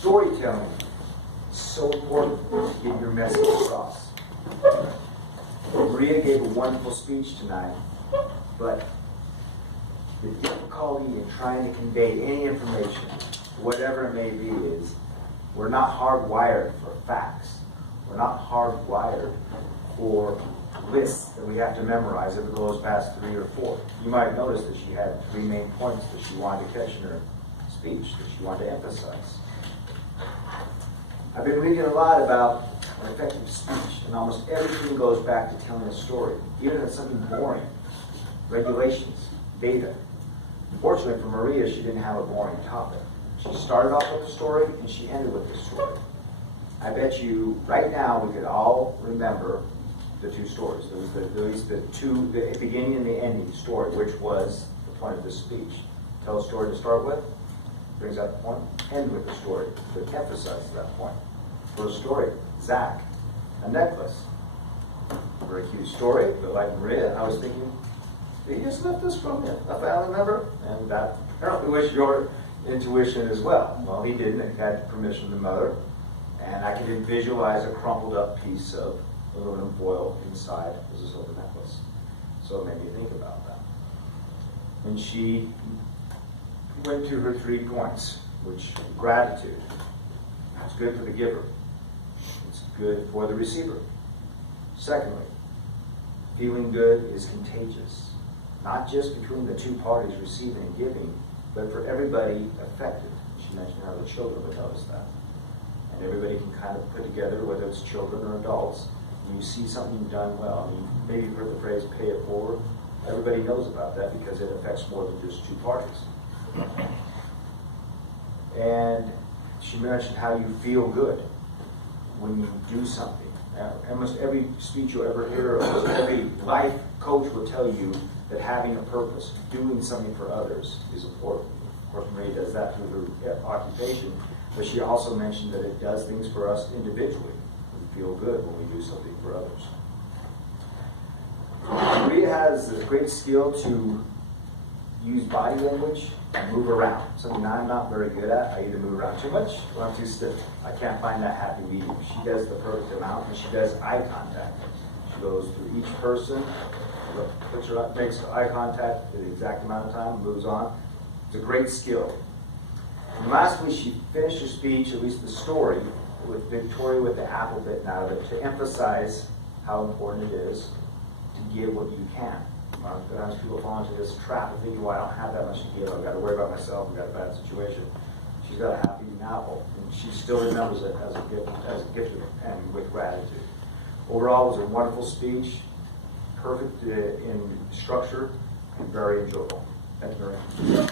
Storytelling is so important to get your message across. Maria gave a wonderful speech tonight, but the difficulty in trying to convey any information, whatever it may be, is we're not hardwired for facts. We're not hardwired for lists that we have to memorize if it goes past 3 or 4. You might notice that she had 3 main points that she wanted to catch in her speech, that she wanted to emphasize. I've been reading a lot about effective speech, and almost everything goes back to telling a story, even if it's something boring. Regulations, data. Fortunately for Maria, she didn't have a boring topic. She started off with a story, and she ended with a story. I bet you right now we could all remember the 2 stories. There was at least the beginning and the ending story, which was the point of this speech. Tell a story to start with, brings out the point, end with the story, that emphasizes that point. For a story, Zach, a necklace. Very cute story, but like Maria, I was thinking, did he just lift this from a family member? And that apparently was your intuition as well. Well, he didn't. It had permission of the mother. And I could visualize a crumpled up piece of aluminum foil inside as a silver necklace. So it made me think about that. And she went through her 3 points, which gratitude. It's good for the giver. It's good for the receiver. Secondly, feeling good is contagious. Not just between the 2 parties receiving and giving, but for everybody affected. She mentioned how the children would notice that. And everybody can kind of put together, whether it's children or adults, when you see something done well. I mean, maybe you've heard the phrase, pay it forward. Everybody knows about that because it affects more than just 2 parties. And she mentioned how you feel good when you do something. Almost every speech you'll ever hear, almost every life coach will tell you that having a purpose, doing something for others is important. Of course, Maria does that through her occupation, but she also mentioned that it does things for us individually. We feel good when we do something for others. Maria has a great skill to use body language and move around. Something I'm not very good at. I either move around too much or I'm too stiff. I can't find that happy medium. She does the perfect amount, and she does eye contact. She goes through each person, makes eye contact for the exact amount of time, moves on. It's a great skill. And lastly, she finished her speech, at least the story, with Victoria with the apple bitten out of it, to emphasize how important it is to give what you can. Sometimes people fall into this trap of thinking, well, I don't have that much to give. I've got to worry about myself. I've got a bad situation. She's got a half-eaten apple, and she still remembers it as a gift and with gratitude. Overall, it was a wonderful speech, perfect in structure, and very enjoyable. Thank you very much.